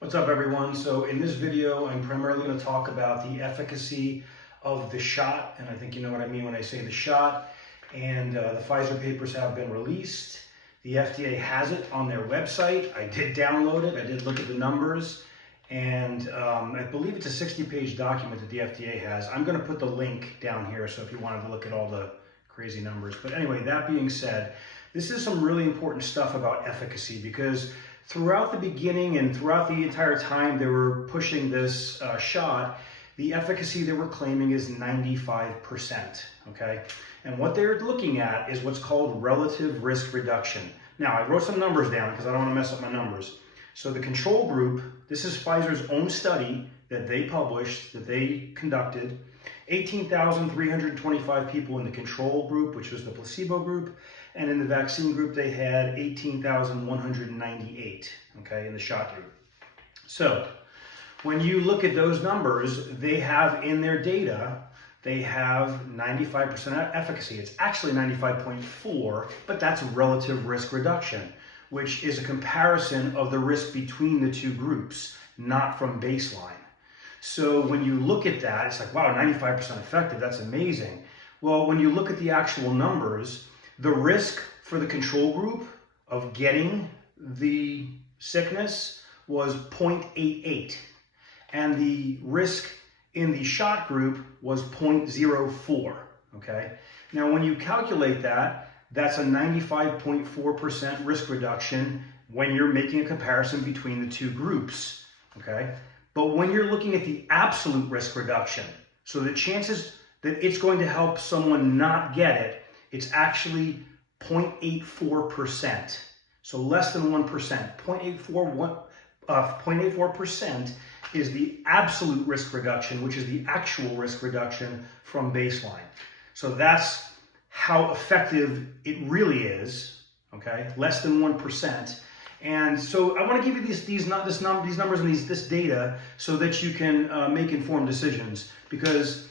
What's up, everyone? So in this video, I'm primarily going to talk about the efficacy of the shot, and I think you know what I mean when I say the shot. And the Pfizer papers have been released. The FDA has it on their website. I did download it. I did look at the numbers, and I believe it's a 60-page document that the FDA has. I'm going to put the link down here, so if you wanted to look at all the crazy numbers. But anyway, that being said, this is some really important stuff about efficacy, because throughout the beginning and throughout the entire time they were pushing this shot, the efficacy they were claiming is 95%, okay? And what they're looking at is what's called relative risk reduction. Now, I wrote some numbers down because I don't want to mess up my numbers. So the control group, this is Pfizer's own study that they published, that they conducted. 18,325 people in the control group, which was the placebo group, and in the vaccine group they had 18,198, okay, in the shot group. So when you look at those numbers, they have in their data, they have 95% efficacy. It's actually 95.4, but that's relative risk reduction, which is a comparison of the risk between the two groups, not from baseline. So when you look at that, it's like, wow, 95% effective, that's amazing. Well, when you look at the actual numbers, the risk for the control group of getting the sickness was 0.88, and the risk in the shot group was 0.04, okay? Now, when you calculate that, that's a 95.4% risk reduction when you're making a comparison between the two groups, okay? But when you're looking at the absolute risk reduction, so the chances that it's going to help someone not get it, it's actually 0.84%. So less than 1%. 0.84% is the absolute risk reduction, which is the actual risk reduction from baseline. So that's how effective it really is, okay? Less than 1%. And so I want to give you these numbers and this data so that you can make informed decisions, because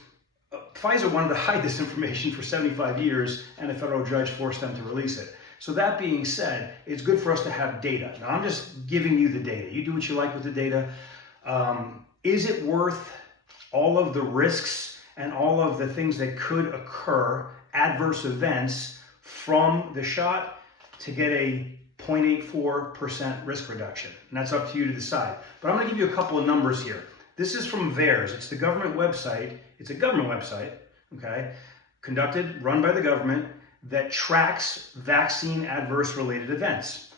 Pfizer wanted to hide this information for 75 years and a federal judge forced them to release it. So that being said, it's good for us to have data. Now, I'm just giving you the data. You do what you like with the data. Is it worth all of the risks and all of the things that could occur, adverse events from the shot, to get a 0.84% risk reduction? And that's up to you to decide. But I'm going to give you a couple of numbers here. This is from VAERS. It's the government website. It's a government website, okay, run by the government, that tracks vaccine adverse related events.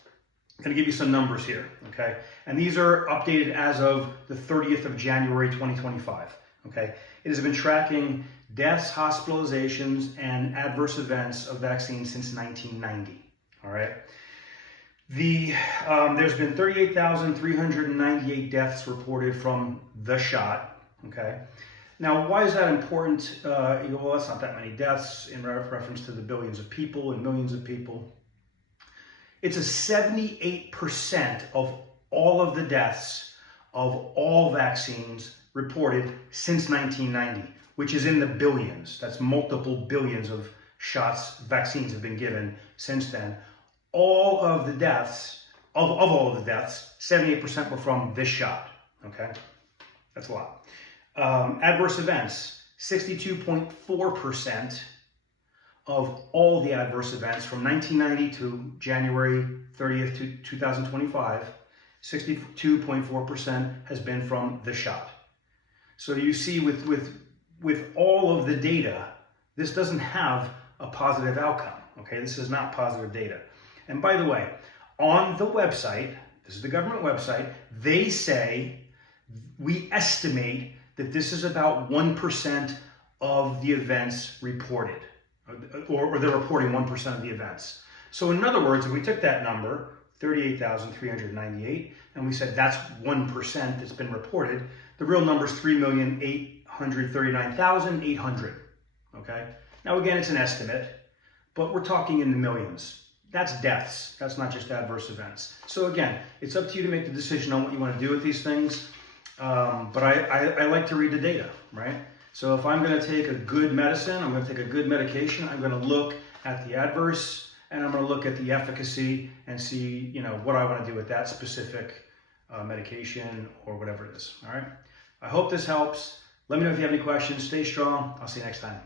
I'm going to give you some numbers here, okay? And these are updated as of the 30th of January, 2025, okay? It has been tracking deaths, hospitalizations, and adverse events of vaccines since 1990, all right? There's been 38,398 deaths reported from the shot, okay? Now, why is that important? You go, well, that's not that many deaths in reference to the billions of people and millions of people. It's a 78% of all of the deaths of all vaccines reported since 1990, which is in the billions. That's multiple billions of shots, vaccines have been given since then. All of the deaths, of all of the deaths, 78% were from this shot, okay? That's a lot. Adverse events, 62.4% of all the adverse events from 1990 to January 30th, 2025, 62.4% has been from the shot. So you see with all of the data, this doesn't have a positive outcome, okay? This is not positive data. And by the way, on the website, this is the government website, they say, we estimate that this is about 1% of the events reported, or they're reporting 1% of the events. So in other words, if we took that number, 38,398, and we said that's 1% that's been reported, the real number is 3,839,800, okay? Now again, it's an estimate, but we're talking in the millions. That's deaths, that's not just adverse events. So again, it's up to you to make the decision on what you want to do with these things. But I like to read the data, right? So if I'm going to take a good medicine, I'm going to take a good medication, I'm going to look at the adverse, and I'm going to look at the efficacy and see, you know, what I want to do with that specific medication or whatever it is. All right. I hope this helps. Let me know if you have any questions. Stay strong. I'll see you next time.